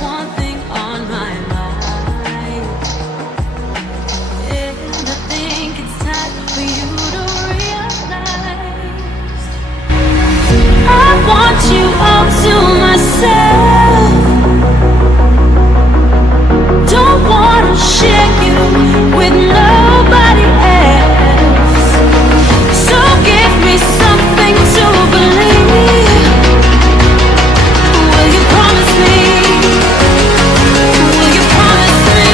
one thing on my mind, and I think it's time for you to realize I want you all to myself. Don't wanna share you with nobody else. So give me something to believe. Will you promise me? Will you promise me?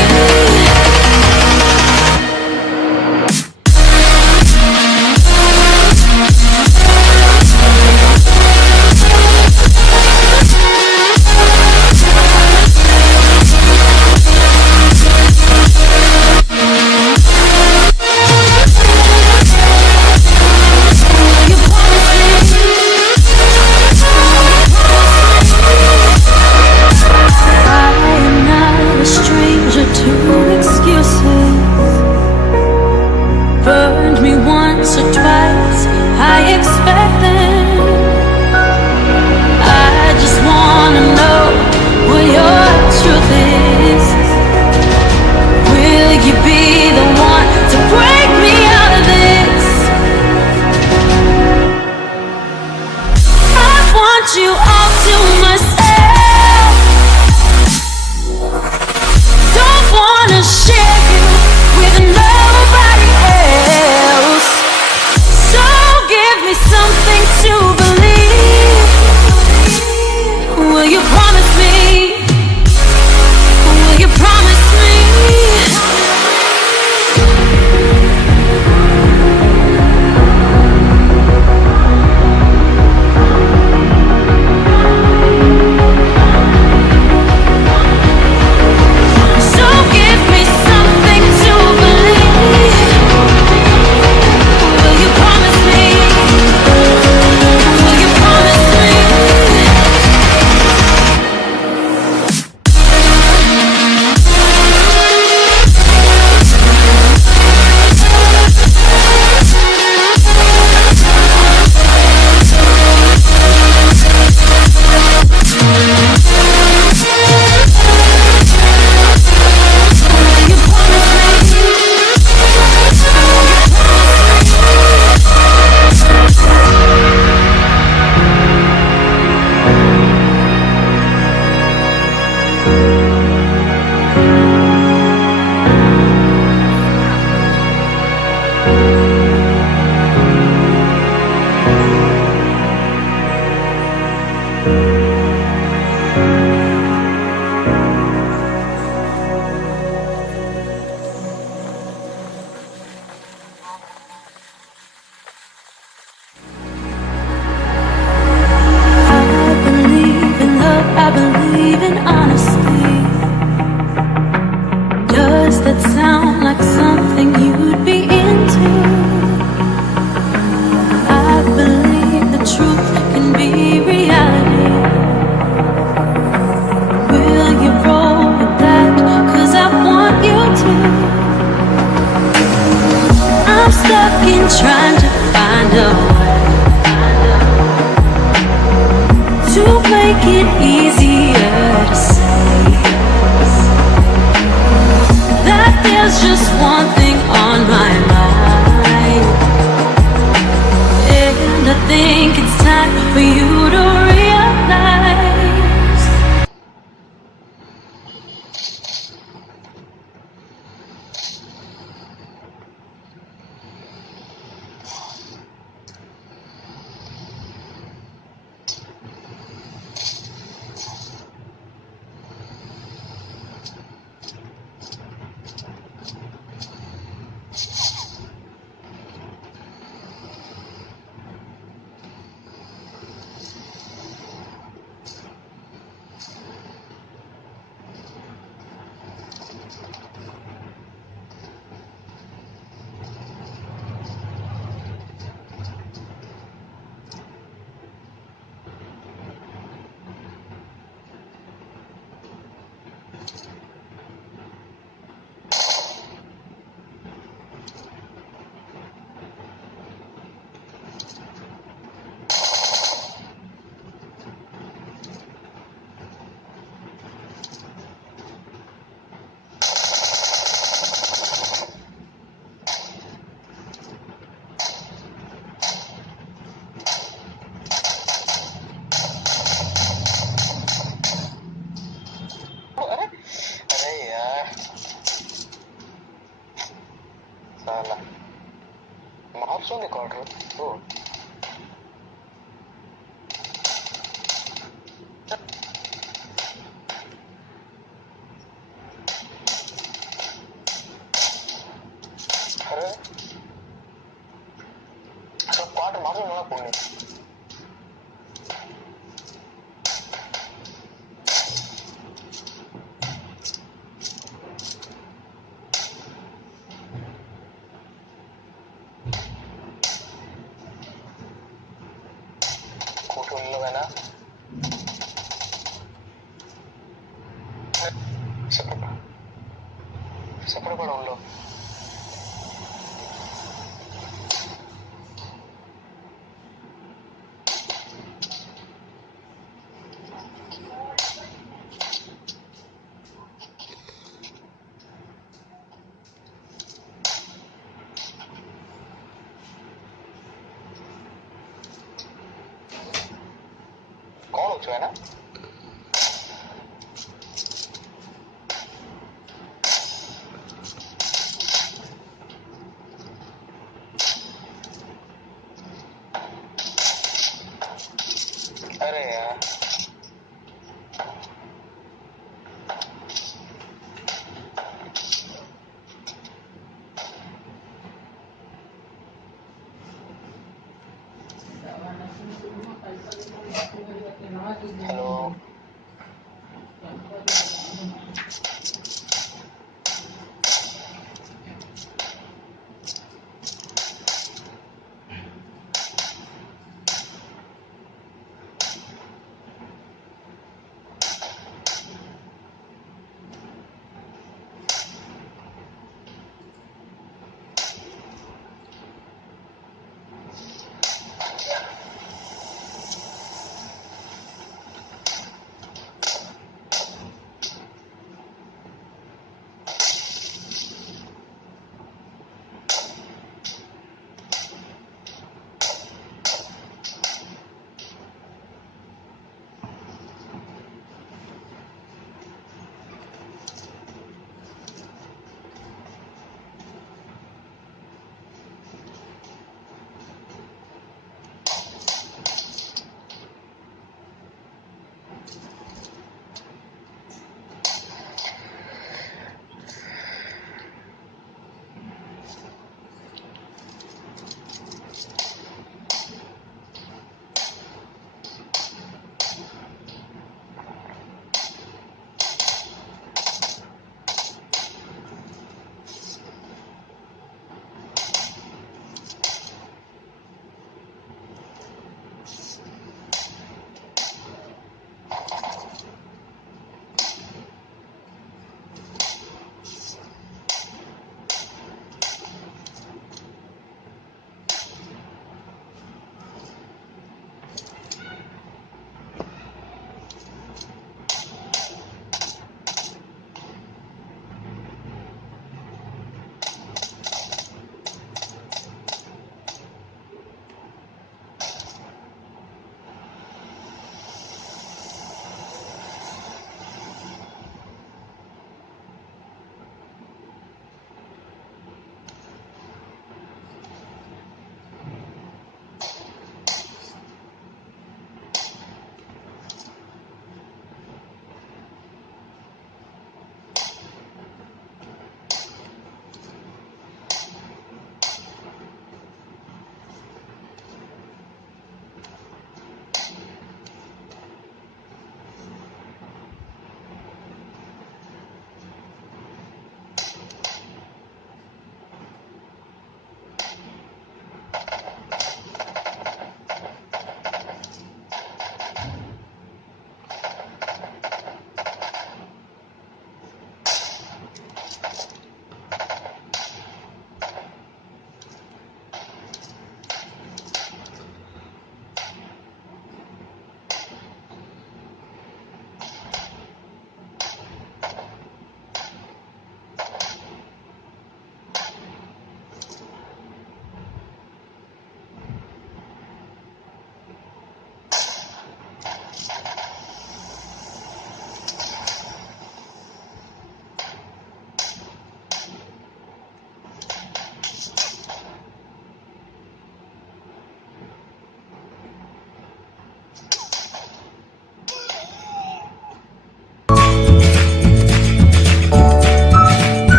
You all to myself. Don't wanna share you with nobody else. So give me something to believe. Will you promise me? Will you promise me? I believe in honesty. Does that sound like something you'd be into? I believe the truth can be reality. Will you roll with that? 'Cause I want you to. I'm stuck in trying to find a way to make it easier to say that there's just one thing on my mind, and I think it's time for you to realize साला मार्चों recorder तो अरे सब quarter मारो ना पुणे కూర్చుల్లో అయినా separate కూడా ఉండవు कौन हो है ना अरे यार हेलो